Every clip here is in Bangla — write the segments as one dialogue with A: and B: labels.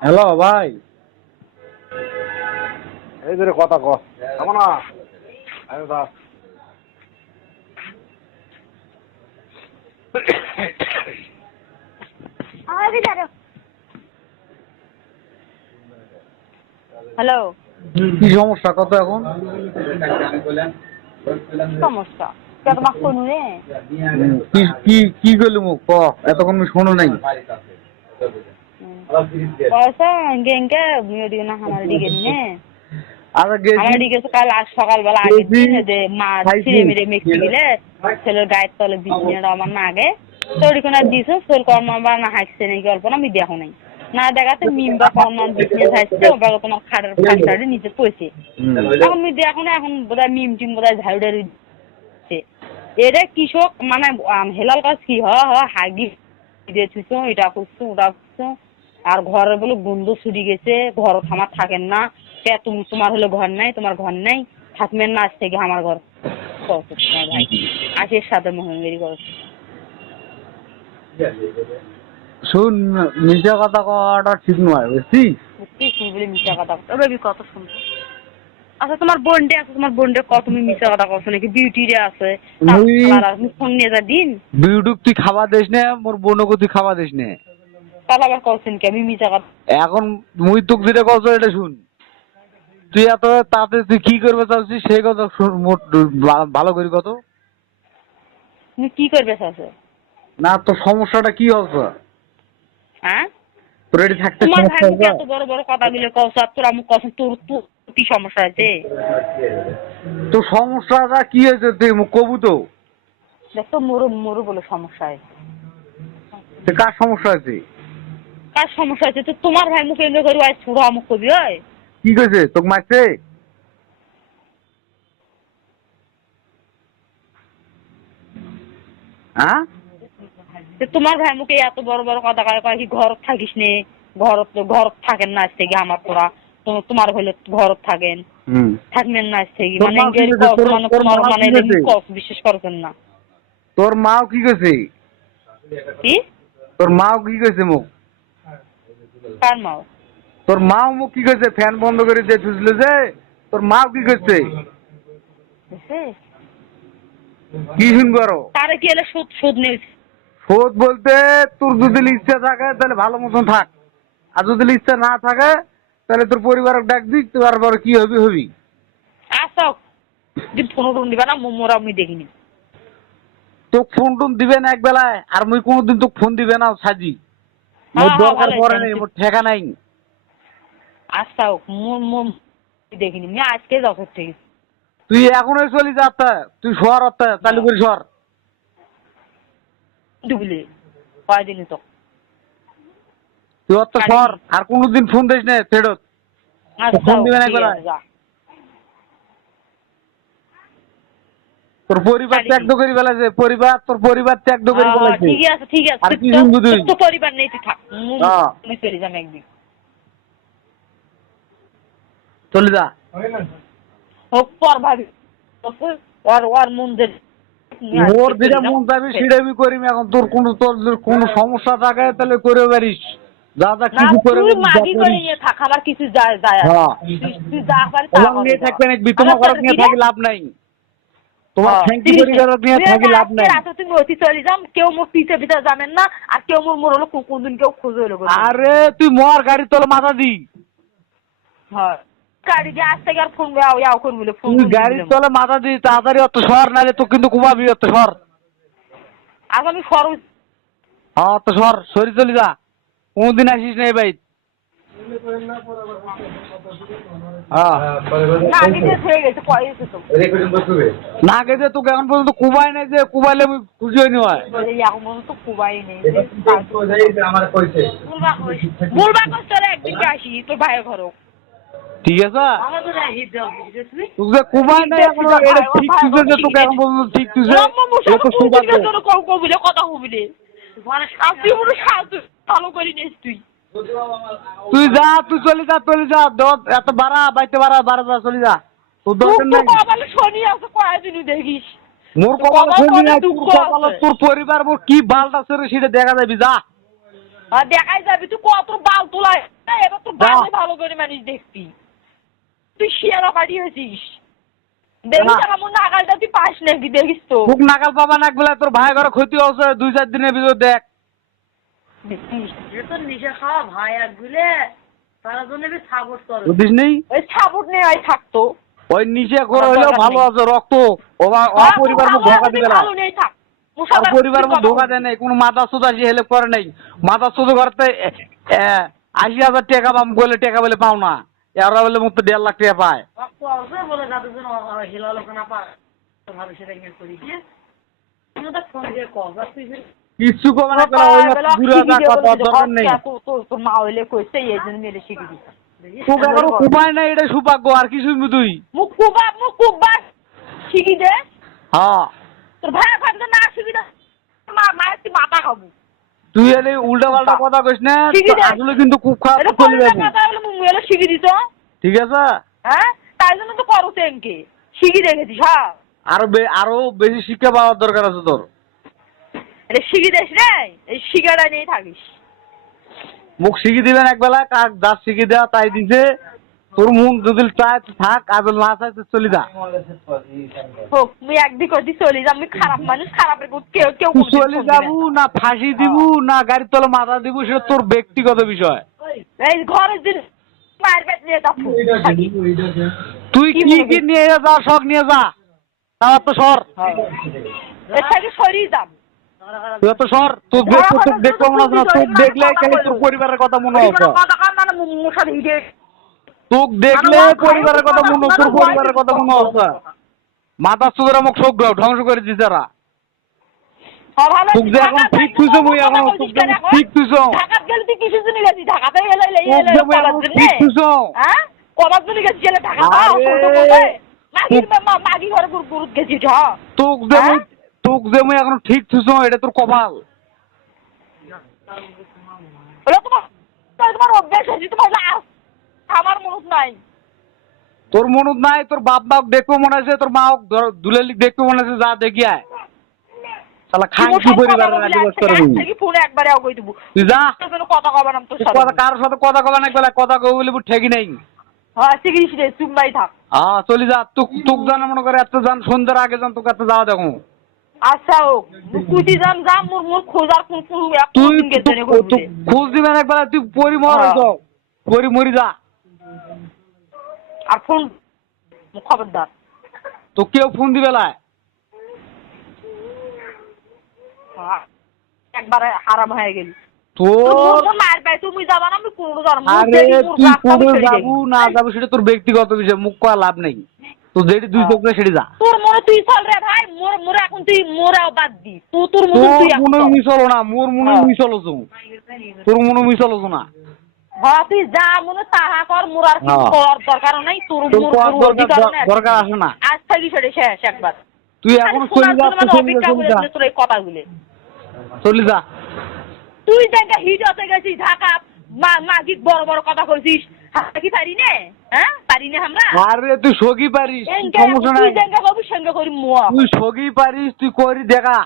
A: হ্যালো ভাই।
B: এই ধরে কথা ক। কেমন না আরে দা
C: হ্যালো
A: কি সমস্যা? কত এখন?
C: সমস্যা? কে
A: কি কি করলি মুখ? ক এতক্ষণ আমি শোনো নাই।
C: পয়সা এনকে এনকে মিও না আমার দিকে নে আমার দিকে কাল আজ সকালবেলা আগে দিন যে মা ছিঁড়ে মিরে মেখে গেলে ছেলের গায়ের তলে বিছনে আমার না আগে তোর কোনা দিছো সোল কর্ম বা না হাসছে নাকি অল্প না আমি দেখো নাই না দেখাতে মিম বা কর্ম বিছনে হাসছে ওটা তোমার খাটের নিচে পড়ছে
A: হুম।
C: এখন আমি দেখো না এখন বোধহয় মিম টিম বোধহয় ঝাড়ুটা দিচ্ছে এটা কৃষক মানে হেলাল কাজ কি হ হাগি দিয়ে থুইছো এটা করছ ওটা করছ আর ঘরে বলে গন্ধ ছুটি গেছে ঘর আমার থাকেন না। কে তুমি তোমার হলে ঘর নাই তোমার ঘর নাই থাকবেন না আজ থেকে আমার ঘর। তোমার ভাই। সাথে
A: শুন মিশা কথা ঠিক নয় বুঝছিস?
C: বুঝছিস বলে মিশা কথা বেবি কত শুনছো আচ্ছা তোমার বোনডে আছে তোমার বোনডে কত তুমি মিশা কথা করছ নাকি? বিউটি রে আছে। নিয়ে যা দিন।
A: বিউটুক তুই খাবার দিস নে মোর বোনকে তুই খাবার দিস নে।
C: তাহলে আবার কি? আমি মিশা কথা
A: এখন মুই তোক যেটা কছ এটা শুন। তুই এত তাতে তুই কি করবে চাচ্ছিস সেই কথা শুন ভালো করি কত?
C: তুমি কি করবে চাচ্ছো?
A: না তোর সমস্যাটা কি হচ্ছে?
C: হ্যাঁ?
A: তোর এটি থাকতে
C: তোমার ভাই মুখে এত বড় বড় আর তোর আমি কস তোর তোর কি সমস্যা আছে
A: তোর সমস্যাটা কি হয়েছে তুই কবু তো?
C: দেখ তো মরু মরু বলে সমস্যা আছে
A: কার সমস্যা আছে
C: কার সমস্যা আছে তো তোমার ভাই মুখে এমনি করে আজ ছোড়ো কবি হয়
A: কি কইছে? তোকে মারছে? হ্যাঁ
C: তোমার ভাই মুখে এত বড় বড় কথা কয় কয় কি ঘর থাকিস নে? ঘর ঘর থাকেন না আজ থেকে আমার তোরা তোমার হলে ঘর থাকেন। থাকবেন না আজ থেকে। মানে মানে তোমার মানে বিশ্বাস করছেন না।
A: তোর মাও কি কইছে?
C: কি?
A: তোর মাও কি কইছে মুখ
C: কার মাও।
A: তোর মাও কি কইছে ফ্যান বন্ধ করে দিয়ে থুসল যে তোর মাও কি কইছে? কি শুনব
C: তারে কি এলে সুদ সুদ নেই
A: শোধ বলতে তোর যদি ইচ্ছা থাকে তাহলে ভালো মতন থাক। আর যদি ইচ্ছা না থাকে তাহলে তোর পরিবারক ডাক দিস তোর পর কি হবি হবি।
C: আসো দিন ফোন টোন দিবা না মোমোরা আমি দেখিনি।
A: তোকে ফোন টোন দিবে না এক বেলায় আর মুই কোনোদিন তোকে ফোন দিবে না সাজি। মোর দরকার পড়ে নাই মোর ঠেকা। নাই।
C: আসতাও মোর মোর দেখিনি আমি আজকে যথেষ্ট ঠিক
A: তুই এখনই চলি যা। তুই সর অত্তা চালু করি সর
C: ডুবলি কয়দিন তো
A: তুই
C: কালি।
A: সর আর কোনোদিন ফোন দিস না ফেরত ফোন দিবে না তোর পরিবার ত্যাগ করি পরিবার তোর পরিবার ত্যাগ করি বেলাছে
C: ঠিক আছে ঠিক আছে।
A: আর কি?
C: তোর পরিবার নেই তুই থাক।
A: হ্যাঁ।
C: আমি চলে যাম একদিন।
A: চলে যা।
C: হোক পর ভাবি ওর ওর মন
A: মোর যেটা মন চাবি সেটা আমি করিম। এখন তোর কোনো তোর কোনো সমস্যা থাকে তাহলে করে পারিস যা যা
C: না
A: কিছু করে
C: মাগি করে নিয়ে থাক আমার কিছু যায় যায় না।
A: হ্যাঁ।
C: তুই- যা পারিস না।
A: থাকবে না নিয়ে থাকি
C: বিয়ে-
A: লাভ নাই। তোমার
C: হ্যাঁ, ঠিক আছে।
A: নিয়ে থাকি লাভ নাই।
C: রাতে তুমি অতি চলে যাম কেউ মোর পিছে পিছে যাবেন না আর কেউ মোর মোর হলো কো- কোনদিন কেউ খোঁজ হলো
A: আরে তুই মর তলে মাথা দি।
C: হ্যাঁ। গাড়ি দিয়ে আজ থেকে আর ফোন যাও যাও করবি বলে ফোন
A: তুই গাড়ির তলে মাথা দি তাড়াতাড়ি অত সর নালে তো কিন্তু ঘুমাবি অত সর।
C: আগামী সর
A: হ্যাঁ অত সর সরি চলে যা। কোনদিন আসিস না এই ভাই হ্যাঁ
C: না আগে গেছে কয় এসে তো।
A: না তোকে এখন পর্যন্ত কুবাই নাই যে কুবাইলে আমি খুশি হয়নি হয়
C: এখন পর্যন্ত কুবাই নেই বলবা কর চলে একদিনকে আসি তোর ভাইয়ের ঘরও।
A: ঠিক আছে? তোকে কুবাই নাই এখন এটা ঠিক তুই যে তোকে এখন পর্যন্ত ঠিক তুই যে এটা তো সৌভাগ্য
C: কথা হবিলে শান্তি শান্তি ভালো করি নিস তুই।
A: তুই যা তুই চলে যা চলে যা। এত বাড়া বাইতে বাড়া বাড়া যা চলে যা। তোর দরকার নাই।
C: শনি আছে কয়েকদিন দেখিস?
A: মোর কপালে শুনি নাই তোর কপালে তোর পরিবার মোর কি বালটা ছেড়ে সেটা দেখা যাবি যা।
C: আর দেখাই যাবি তুই কত বাল তোলা এবার তোর। বালে ভালো করে মানুষ দেখবি। তুই শিয়ারা পাটি হয়েছিস। দেখিস আমার নাগালটা তুই পাস নাকি দেখিস তো।
A: খুব নাকাল পাবা না বলে তোর ভাই ঘরে ক্ষতি হচ্ছে দুই চার দিনের ভিতর দেখ।
C: থাকতো।
A: ওই নিচে করে হইলেও ভালো আছে রক্ত। ওবা
C: হ্যাঁ,
A: পরিবার মুখ ধোকা দিবে না। পরিবার মুখ ধোকা দেয় নাই কোনো মাথা সুদ আসি হেল্প করে নাই। মাথা সুদ করতে আশি হাজার টাকা পাম বলে টাকা বলে পাও না। এরা বলে মুখ তো দেড় লাখ টাকা পায়।
D: রক্ত আছে বলে যাদের জন্য হিলা লোকনা পা ভাবে সেটা ফোন দিয়ে কল আর তুই ফির
A: কিচ্ছু কবে না করে ওই ঘুরে যা কথা দরকার নেই
C: তোর মা হইলে কইছে এই জন্য মেরে শিখে দিছে
A: তোকে এখনও উপায় এটা সৌভাগ্য আর কি শুনবি তুই
C: মুখ কুবা মুখ কুবা শিখি দে
A: হ্যাঁ
C: তোর ভাই ভাবতে না শিখি দে মা মায়ের তুই মাথা খাব
A: তুই এলে উল্টা পাল্টা কথা কইস না আসলে কিন্তু খুব
C: এটা
A: খারাপ চলে যাবে
C: কথা বলে মুখ মেলে শিখে দিত
A: ঠিক আছে
C: হ্যাঁ তাই জন্য তো করো সেমকে শিখি দেখেছিস হ্যাঁ
A: আরও আরও বেশি শিক্ষা পাওয়ার দরকার আছে তোর
C: এটা শিখি দেশ রে। এই শিখাটা নিয়েই থাকিস।
A: মুখ শিখি দিবেন একবেলা কাক দাঁত শিখি দেওয়া তাই দিছে। তোর মুখ যদি চায় থাক আর না চায় তো চলে যা।
C: হোক মুই একদিক ওদিক চলে যাম আমি খারাপ মানুষ খারাপের কেউ কেউ
A: চলে যাব না ফাঁসি দিব না গাড়ির তলে মাথা দিব সেটা তোর ব্যক্তিগত বিষয়।
C: এই ঘরের দিন নিয়ে যাব।
A: তুই
C: কি
A: কি নিয়ে যা শখ নিয়ে যা। তার তো সর।
C: এর থেকে সরিয়ে যাম
A: তুই তো সর তোর তোর দেখতে মনে হচ্ছে না তোর দেখলে খালি তোর পরিবারের কথা মনে হচ্ছে
C: মানে
A: দেখলে পরিবারের কথা মনে তোর পরিবারের কথা মনে হচ্ছে মাথা ধ্বংস করে দিছে এরা। তোক যে এখন ঠিক তুইছো মুই এখন তোক যে ঠিক তুইছো।
C: ঢাকাত গেলে তুই
A: তোক যে মুই এখন ঠিক তুইছো।
C: হ্যাঁ? ঢাকা মাগির মাগি ঘরে গুরু গুরু গেছিস হ্যাঁ
A: তোক যে
C: হ্যাঁ?
A: তোক যে মুই এখন ঠিক এটা তোর কপাল।
C: তোমার অভ্যাস হয়েছে তোমার আমার মনত নাই।
A: তোর মনত নাই তোর বাপ বাপ দেখব মনে আছে তোর মা দুলালি দেখব মনে আছে যা দেখি আয়। শালা খাই কি করে
C: ফোনে একবারে দেবো।
A: তুই যা
C: কথা কবে নাম তোর সাথে
A: কথা কারোর সাথে কথা কবা না একবেলা কথা কবে বলে ঠেকি নাই।
C: হ্যাঁ শিখিস রে চুম্বাই থাক।
A: হ্যাঁ চলে যা তুক তুক জানা মনে করে এত জান সন্ধ্যার আগে যান তোকে এত যাওয়া দেখো।
C: আচ্ছা হোক কুচি যাম যাম মোর মোর খোঁজার কোন কোন এক
A: তুই
C: দিন গেছে রে।
A: তুই- তুই খোঁজ দিবেন একবেলা তুই পরি মর। পরি মরি যা।
C: আর ফোন খবরদার।
A: তো কেউ ফোন দিবে লাই
C: একবারে হারাম হয়ে গেলি। না
A: যাবু সেটা তোর ব্যক্তিগত বিষয় মুখ করা লাভ নেই। তো যেটি দুই চোখ সেটি যা।
C: তোর মনে তুই চল রে ভাই মোর মোর এখন তুই মোরাও বাদ দি। তুই তোর মনে তুই এখন
A: মনে মিশলো না মোর মনে
C: হ্যাঁ।
A: তোর মনে মিশলো না।
C: হ্যাঁ তুই যা মনে তাহা কর মোর আর কিছু। করার দরকার নাই তোর
A: তোর
C: মোর
A: করার
C: কোনো
A: দরকার-
C: অধিকার
A: দরকার আসে না।
C: আজ থাকি সেটা শেষ একবার।
A: তুই এখন চলে যা
C: জন্য
A: তুই চলে যা
C: তোর এই কথাগুলো।
A: চলে
C: তুই গেছিস ঢাকা মা মাগিক বড় বড় কথা কইছিস হাতে কি পারি নে? হ্যাঁ? পারি না আমরা?
A: আরে তুই সগি পারিস
C: এনকে
A: সমস্যা
C: তুই
A: নাই।
C: দেখা সঙ্গে করি মুয়া।
A: তুই সগি পারিস তুই করি দেখা।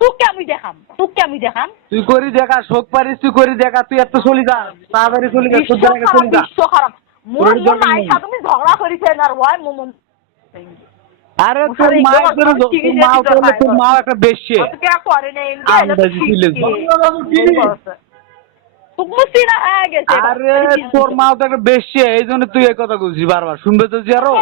C: তোকে আমি দেখাম তোকে আমি দেখাম।
A: তুই করি দেখা শোক পারিস তুই করি দেখা তুই এত চলি যা তাড়াতাড়ি চলি যা তোর জায়গায় চলি যা।
C: বিশ্ব খারাপ মোর মোর
A: দরকার
C: মায়ের
A: নেই।
C: সাথে তুমি ঝগড়া করিছেন আর মোমন
A: আরে তোর মা তোর তোর একটা বেশি।
C: অতকে করে নেই
A: আরে তোর মা তো একটা বেশি এই জন্য তুই এই কথা বলছিস বারবার। শুনবে তো যে
C: আরও